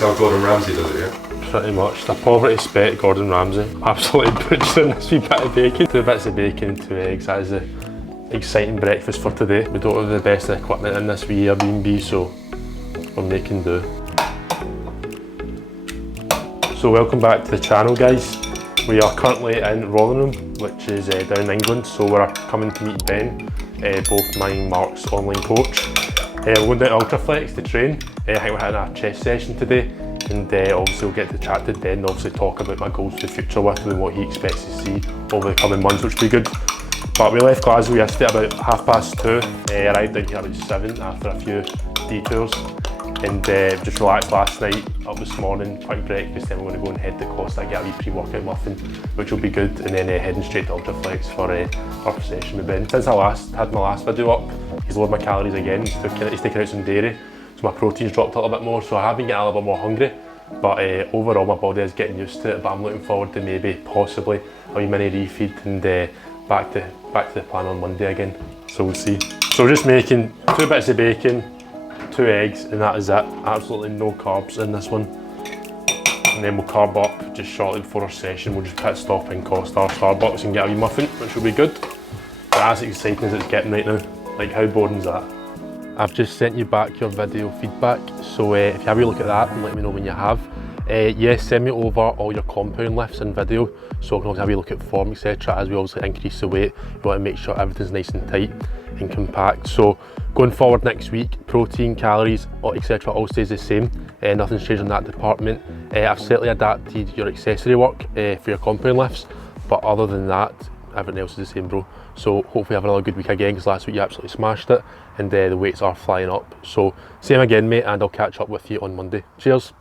That's how Gordon Ramsay does it, yeah? Pretty much. The poverty spec Gordon Ramsay. Absolutely butchering this wee bit of bacon. 2 bits of bacon and 2 eggs. That is the exciting breakfast for today. We don't have the best equipment in this wee Airbnb, so we're making do. So welcome back to the channel, guys. We are currently in Rotherham, which is down in England, so we're coming to meet Ben, both mine and Mark's online coach. We're going down to UltraFlex to train. I think we're having our chest session today, and obviously we'll get to chat to Ben and obviously talk about my goals for the future with him and what he expects to see over the coming months, which will be good. But we left Glasgow yesterday about 2:30, arrived down here about 7 after a few detours, and just relaxed last night, up this morning, quick breakfast, then we're going to go and head to Costa, get a wee pre-workout muffin, which will be good, and then heading straight to UltraFlex for our session with Ben. Since I had my last video up, he's lowered my calories again, he's taken out some dairy, so my protein's dropped a little bit more, so I have been getting a little bit more hungry, but overall my body is getting used to it, but I'm looking forward to maybe, possibly, a wee mini refeed and back to the plan on Monday again, so we'll see. So we're just making 2 bits of bacon, 2 eggs, and that is it. Absolutely no carbs in this one. And then we'll carb up just shortly before our session. We'll just pit stop in Costa or Starbucks and get a wee muffin, which will be good. But as exciting as it's getting right now. Like, how boring is that? I've just sent you back your video feedback, so if you have a look at that and let me know when you have. Yes, send me over all your compound lifts in video, so I can also have a look at form, etc. As we obviously increase the weight, we want to make sure everything's nice and tight and compact. So going forward next week, protein, calories, etc. all stays the same. Nothing's changed in that department. I've slightly adapted your accessory work for your compound lifts, but other than that, everything else is the same, bro. So hopefully have another good week again, because last week you absolutely smashed it, and the weights are flying up. So same again, mate, and I'll catch up with you on Monday. Cheers.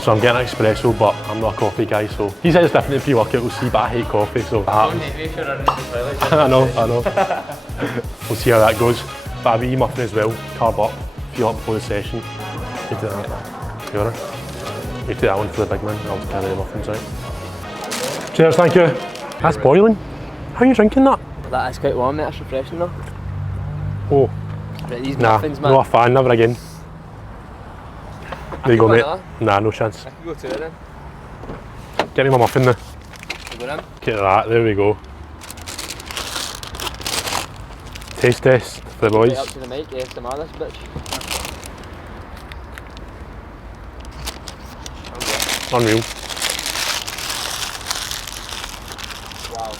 So I'm getting an espresso, but I'm not a coffee guy, so he said it's different in pre-workout, we'll see, but I hate coffee, so Don't hate me if you're running in the toilet. I know. We'll see how that goes. But a wee muffin as well, carb up, fuel up before the session. You take that. You want it? You take that one for the big man, I'll carry the muffins out. Cheers, thank you. That's boiling. How are you drinking that? That is quite warm, mate, that's refreshing though. Oh. Right, these Nah, muffins, man. not a fan, never again. There you go, mate. Nah, no chance. I can go to it then. Get me my muffin now. Go in. Get that, there we go. Taste test for the boys. Right up to the mic, ASMR this bitch. Unreal. Wow.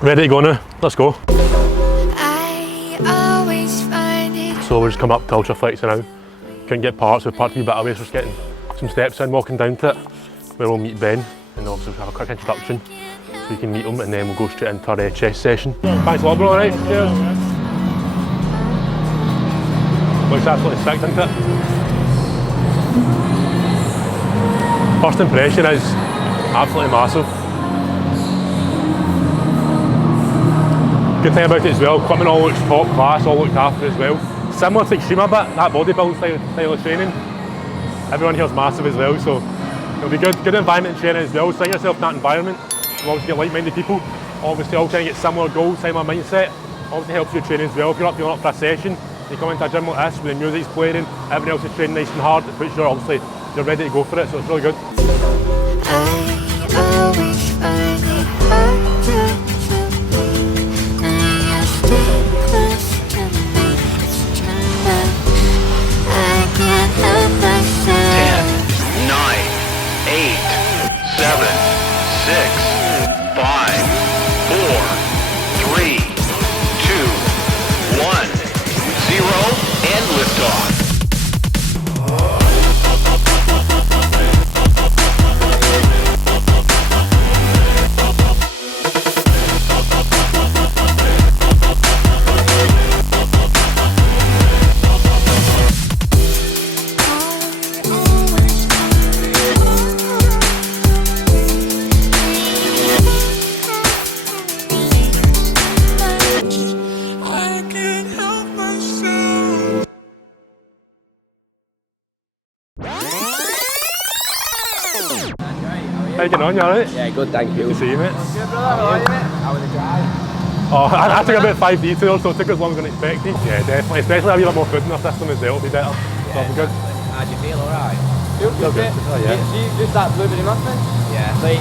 Ready to go now? Let's go. I always find it. So we've just come up to UltraFlex now. Couldn't get parts, so we parked a wee bit away, so we're just getting some steps in, walking down to it, where we'll meet Ben, and also have a quick introduction, so we can meet him, and then we'll go straight into our chest session. Thanks a lot, bro, alright? Cheers. Looks absolutely sick, doesn't it? First impression is absolutely massive. Good thing about it as well, equipment all looks top class, all looked after as well. Similar to Extreme a bit, that bodybuilding style of training. Everyone here's massive as well, so it'll be good environment training as well. So think yourself in that environment. You'll obviously get like-minded people, obviously all trying to get similar goals, similar mindset. Obviously helps you training as well. If you're up for a session, you come into a gym like this with the music's playing, everyone else is training nice and hard, it puts you obviously, you're ready to go for it, so it's really good. I always find it hard to believe. Now you're still close to me. It's true. I can't help myself. 10, 9, 8, 7, 6, 5, 4, 3, 2, 1, 0, and liftoff. How you getting on, you alright? Yeah, good, thank you. Good to see you, mate. Good, brother. How are you, mate? How was the drive? Oh, I took about 5 detours, so it took as long as I expected. Yeah, definitely. Especially having a bit more food in our system as well, it'll be better. So it'll be good. How'd you feel, alright? Feel Feel good. Oh, yeah. See, just that blueberry muffin? Yeah. Like,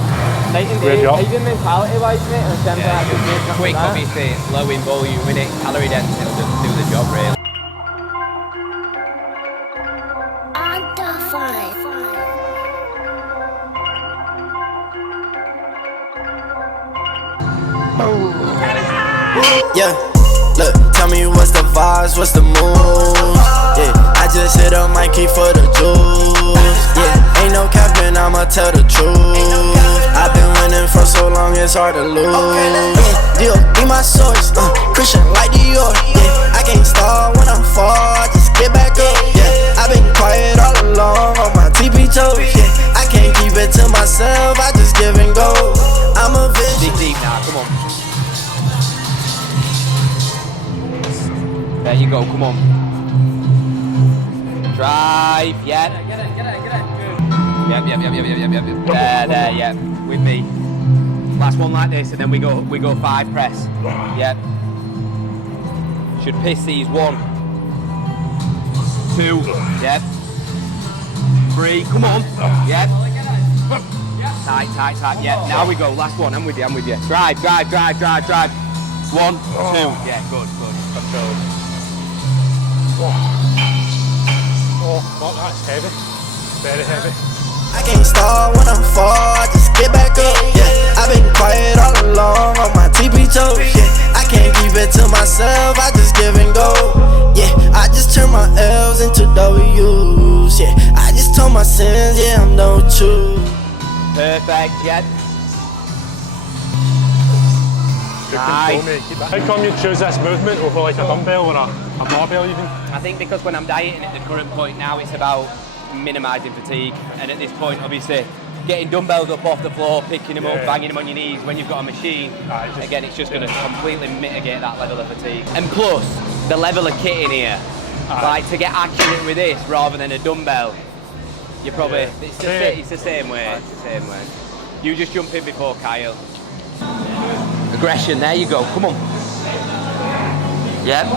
night and Great day, job. even mentality-wise, mate, in terms of that, just making up Quick, for that. obviously, low in volume, in it, calorie density, it'll just do the job, really. Yeah, look, tell me what's the vibes, what's the mood? Yeah, I just hit up Mikey for the juice. Yeah, ain't no capping, I'ma tell the truth. I've been winning for so long, it's hard to lose. Deal, be my source, Christian like Dior. Yeah, I can't start when I'm far, just get back up. Yeah, I've been quiet all along on my TP toes. Yeah, I can't keep it to myself, I just give and go. I'm a vision. Dig deep now, come on. There you go, come on. Drive, yeah. Get it. Yep. There, yeah. With me. Last one like this, and then we go 5 press. Yep. Should piss these 1, 2, yep. 3, come on. Yep. Tight, yeah. Now we go, last one, I'm with you. Drive. 1, 2, yeah, good. Control. Oh, fuck, that's heavy. Very heavy. I can't start when I'm far, just get back up. Yeah, I've been quiet all along on my TP toes. Yeah, I can't keep it to myself, I just give and go. Yeah, I just turn my L's into W's. Yeah, I just told my sins, yeah, I'm done with you. Perfect, yeah. Nice. How come you choose this movement over like a dumbbell or a barbell even? I think because when I'm dieting at the current point now, it's about minimising fatigue, and at this point, obviously, getting dumbbells up off the floor, picking them up, banging them on your knees when you've got a machine, again, it's just going to completely mitigate that level of fatigue. And plus, the level of kit in here, like to get accurate with this rather than a dumbbell, you're probably, it's the same way, You just jump in before Kyle. Aggression, there you go, come on. Yep.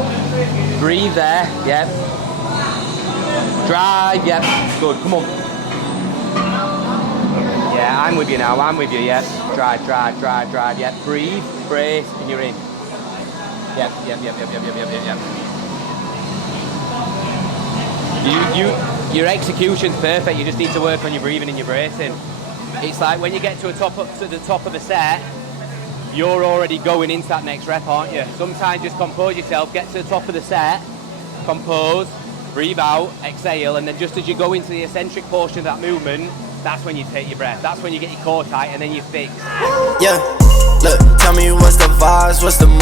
Breathe there, yep. Drive, yep. Good, come on. Yeah, I'm with you now, yep. Drive, yep. Breathe, brace, and you're in. Yep. Your execution's perfect, you just need to work on your breathing and your bracing. It's like when you get to the top of the set, you're already going into that next rep, aren't you? Sometimes just compose yourself, get to the top of the set, compose, breathe out, exhale, and then just as you go into the eccentric portion of that movement, that's when you take your breath. That's when you get your core tight and then you fix. Yeah, look, tell me what's the vibes, what's the mood?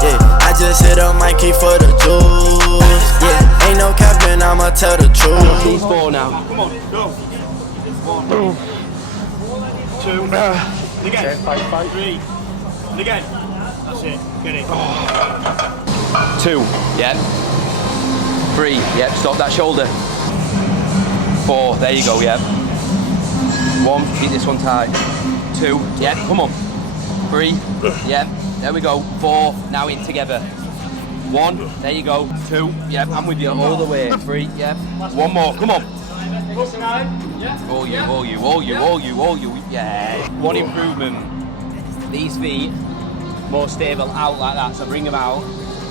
Yeah, I just hit up Mikey for the juice. Yeah, ain't no capping, I'ma tell the truth. These 4 now. Come on, go. 1, 2, again. 3, and again. That's it. Get it. 2, yep. 3, yep. Stop that shoulder. 4, there you go, yep. 1, keep this one tight. 2, yep. Come on. 3, yep. There we go. 4, now in together. 1, there you go. 2, yep. I'm with you all the way. 3, yep. 1 more. Come on. All you, yeah. 1 improvement, these feet more stable out like that, so bring them out,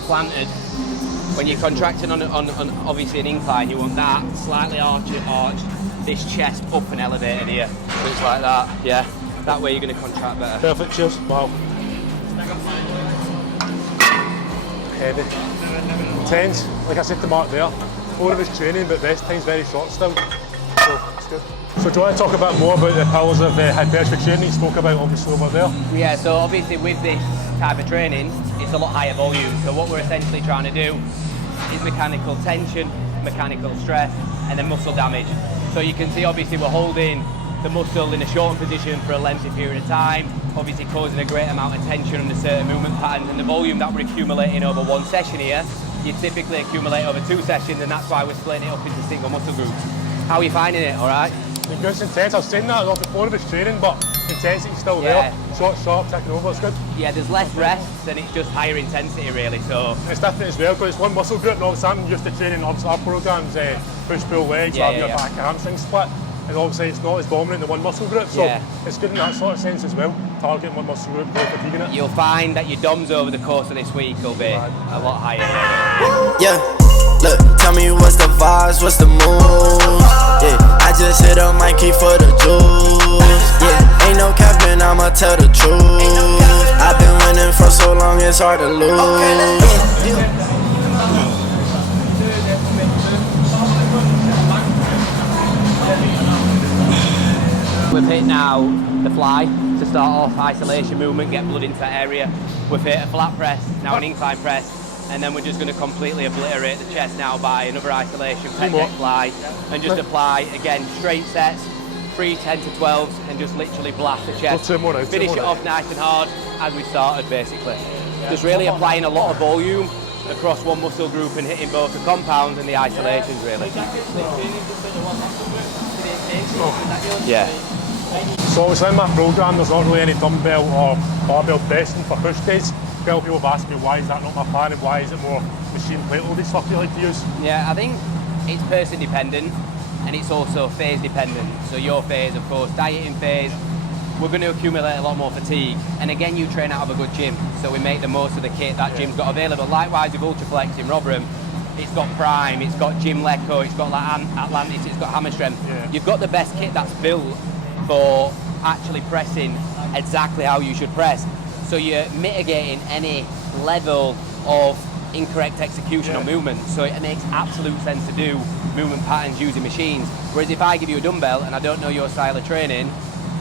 planted. When you're contracting on obviously an incline, you want that slightly arched, this chest up and elevated here, so it's like that, yeah. That way you're going to contract better. Perfect, cheers. Wow. Heavy. 10s, like I said to Mark there, more of his training, but rest time's very short still. So it's good. So do you want to talk a bit more about the pillars of hypertrophy training you spoke about obviously over there? Yeah, so obviously with this type of training, it's a lot higher volume. So what we're essentially trying to do is mechanical tension, mechanical stress, and then muscle damage. So you can see obviously we're holding the muscle in a shortened position for a lengthy period of time, obviously causing a great amount of tension under certain movement patterns, and the volume that we're accumulating over 1 session here, you typically accumulate over 2 sessions, and that's why we're splitting it up into single muscle groups. How are you finding it, all right? The good's intense. I've seen that off the floor of his training, but intensity's still there. Short, sharp, ticking over, it's good. Yeah, there's less rests and it's just higher intensity really, so... It's different as well, because it's one muscle group, and obviously I'm used to training obviously our programs, push-pull legs, back, a hamstring split, and obviously it's not as dominant in one muscle group, so it's good in that sort of sense as well, targeting one muscle group, without fatiguing it. You'll find that your DOMs over the course of this week will be a lot higher. Yeah, look, tell me what's the vibes, what's the mood? Yeah, I just hit up Mikey for the juice. Yeah, ain't no capping, I'ma tell the truth. I've been winning for so long, it's hard to lose. We've hit now the fly to start off, isolation movement, get blood into that area. We've hit a flat press, now an incline press, and then we're just going to completely obliterate the chest now by another isolation, pec deck fly, and just apply, again, straight sets, 3 10 to 12s, and just literally blast the chest. Finish it off nice and hard as we started, basically. Just really applying a lot of volume across one muscle group and hitting both the compounds and the isolations, really. Yeah. So obviously in my programme there's not really any dumbbell or barbell pressing for push days. People have asked me why is that not my plan and why is it more machine plate loaded stuff you like to use? Yeah, I think it's person dependent and it's also phase dependent. So your phase, of course, dieting phase, we're going to accumulate a lot more fatigue. And again, you train out of a good gym, so we make the most of the kit that gym's got available. Likewise with UltraFlex in Rotherham, it's got Prime, it's got Gym Leco, it's got like Atlantis, it's got Hammer Strength. Yeah. You've got the best kit that's built for actually pressing exactly how you should press. So you're mitigating any level of incorrect execution or movement. So it makes absolute sense to do movement patterns using machines. Whereas if I give you a dumbbell and I don't know your style of training,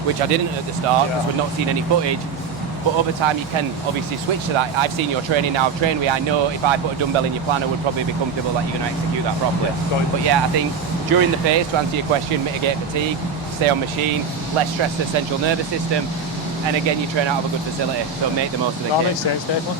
which I didn't at the start because we've not seen any footage, but over time you can obviously switch to that. I've seen your training now, I've trained with you, I know if I put a dumbbell in your plan I would probably be comfortable that you're going to execute that properly. But yeah, I think during the phase, to answer your question, mitigate fatigue, stay on machine, less stress to the central nervous system, and again you train out of a good facility, so make the most of the kit. That makes sense, definitely.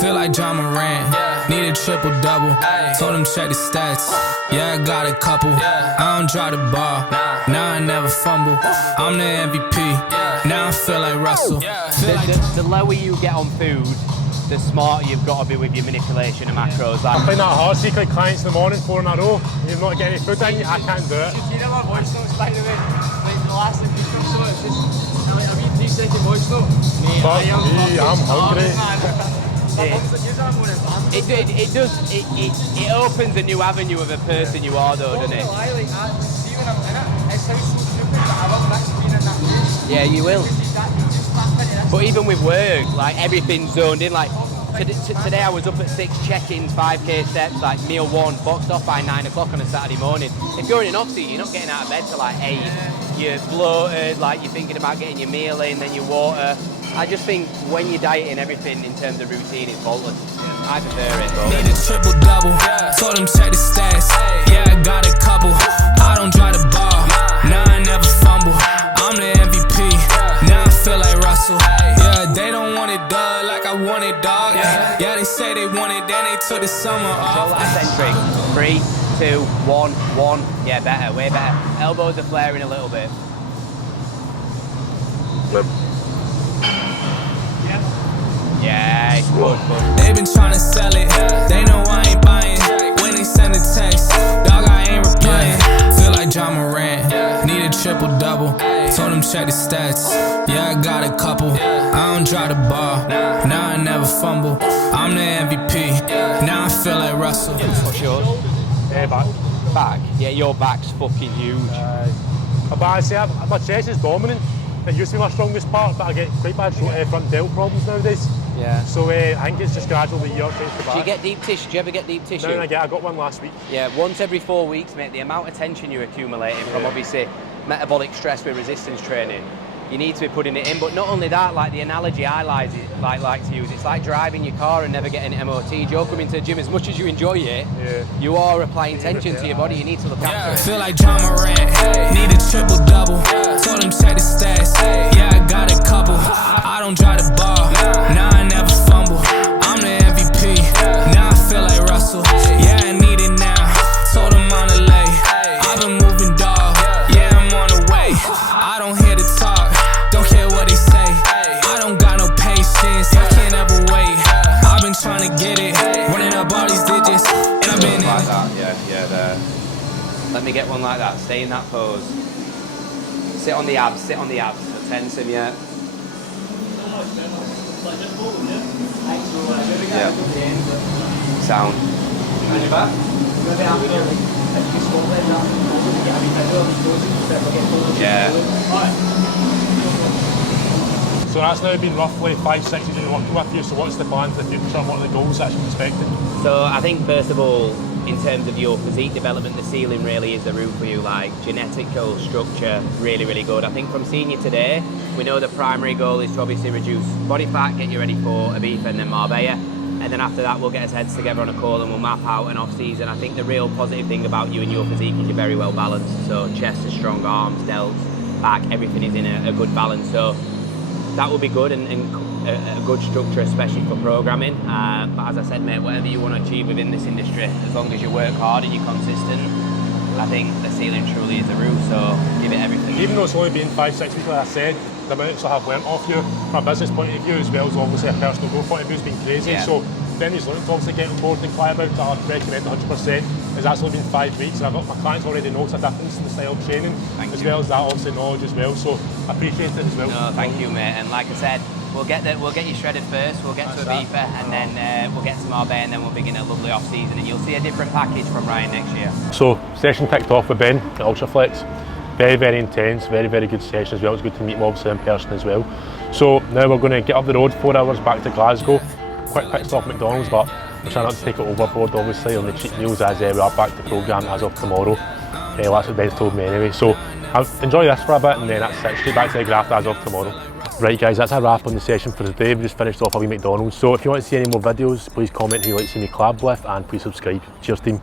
Feel like John Moran, need a triple-double. Told him check the stats, yeah, I got a couple. I don't drive the ball, now I never fumble. I'm the MVP, now I feel like Russell. The lower you get on food, the smarter you've got to be with your manipulation of macros. I find that hard, see like clients in the morning, 4 in a row, you've not getting any food in, I can't do it. You know my voice notes, by the way, like the last thing you come so it's just a 3-second voice note. Mate, I'm hungry. It opens a new avenue of a person you are though, doesn't it? See when I'm in it, it sounds so stupid, but I love that being in that place. Yeah, you will. But even with work, like everything's zoned in. Like today I was up at 6 check-ins, 5k steps, like meal 1, boxed off by 9 o'clock on a Saturday morning. If you're in an off-season, you're not getting out of bed till like 8. You're bloated, like you're thinking about getting your meal in, then your water. I just think when you're dieting, everything in terms of routine is faultless. I prefer it. Need a triple-double, told him check the stats, yeah, I got a couple. I don't drive the ball, now I never fumble. I'm the MVP, now I feel like Russell. Yeah, they don't want it dog like I want it dog. Yeah, they say they want it, then they took the summer off. Eccentric. 3, 2, 1, 1. Yeah, better, way better. Elbows are flaring a little bit. Yeah, it's good. They been trying to sell it, they know I ain't buying. When they send a text, dog, I ain't replying. Feel like John Moran, need a triple-double. Told him check the stats, yeah, I got a couple. I don't drive the ball, now I never fumble. I'm the MVP, now I feel like Russell. What's yours? Back. Back? Yeah, your back's fucking huge. But see, my chest is dominant. It used to be my strongest part, but I get quite bad front delt problems nowadays. Yeah. So I think it's just gradually year change to back. Do you get deep tissue? Do you ever get deep tissue? No, I got one last week. Yeah, once every 4 weeks, mate, the amount of tension you're accumulating from obviously metabolic stress with resistance training, you need to be putting it in. But not only that, like the analogy I like to use, it's like driving your car and never getting an MOT. Joe, coming to the gym, as much as you enjoy it, you are applying tension to your body. You need to look after it. Feel like John Morant, need a triple double. Told him check the stats, yeah, I got a couple. I don't drive the ball, nah, I never fumble. I'm the MVP, now I feel like Russell. Yeah, I need it now. Told him on the lay, I've been moving dog. Yeah, I'm on the way. I don't hear the talk, don't care what they say. I don't got no patience, I can't ever wait. I've been trying to get it, running up all these digits, and I've been like that, yeah, there. Let me get one like that. Stay in that pose. Sit on the abs, sit on the abs. So tense him, yeah. Yeah. Sound. Yeah. So that's now been roughly 5-6 years you've been working with you, so what's the plan for the future and what are the goals that you're expecting? So I think first of all, in terms of your physique development, the ceiling really is the roof for you. Like genetical structure, really, really good. I think from seeing you today, we know the primary goal is to obviously reduce body fat, get you ready for Ibiza and then Marbella. And then after that, we'll get our heads together on a call and we'll map out an off-season. I think the real positive thing about you and your physique is you're very well balanced. So chest is strong, arms, delts, back, everything is in a good balance. So that will be good and a good structure, especially for programming. But as I said, mate, whatever you want to achieve within this industry, as long as you work hard and you're consistent, I think the ceiling truly is the roof, so give it everything. Even though it's only been 5-6 weeks, like I said, the amounts I have learnt off you from a business point of view as well as obviously a personal growth point of view has been crazy. Yeah. So if anybody's looking to obviously get on board and inquire about it, I'd recommend 100%. It's actually been 5 weeks and I've got my clients already noticed a difference in the style of training, as well as that obviously knowledge as well. So I appreciate it as well. No, thank you, mate. And like I said, we'll get you shredded first. We'll get to Ibiza and then we'll get to Marbella and then we'll begin a lovely off season and you'll see a different package from Ryan next year. So session kicked off with Ben at UltraFlex. Very, very intense, very, very good session as well. It's good to meet him obviously in person as well. So now we're going to get up the road 4 hours back to Glasgow. Quick pit stop at McDonald's, but we're trying not to take it overboard obviously on the cheap meals as we are back to programme as of tomorrow. That's what Ben's told me anyway. So I'll enjoy this for a bit and then that's it, straight back to the graft as of tomorrow. Right guys, that's a wrap on the session for today. We just finished off a wee McDonald's. So if you want to see any more videos, please comment who you'd like to see me collab with and please subscribe. Cheers team.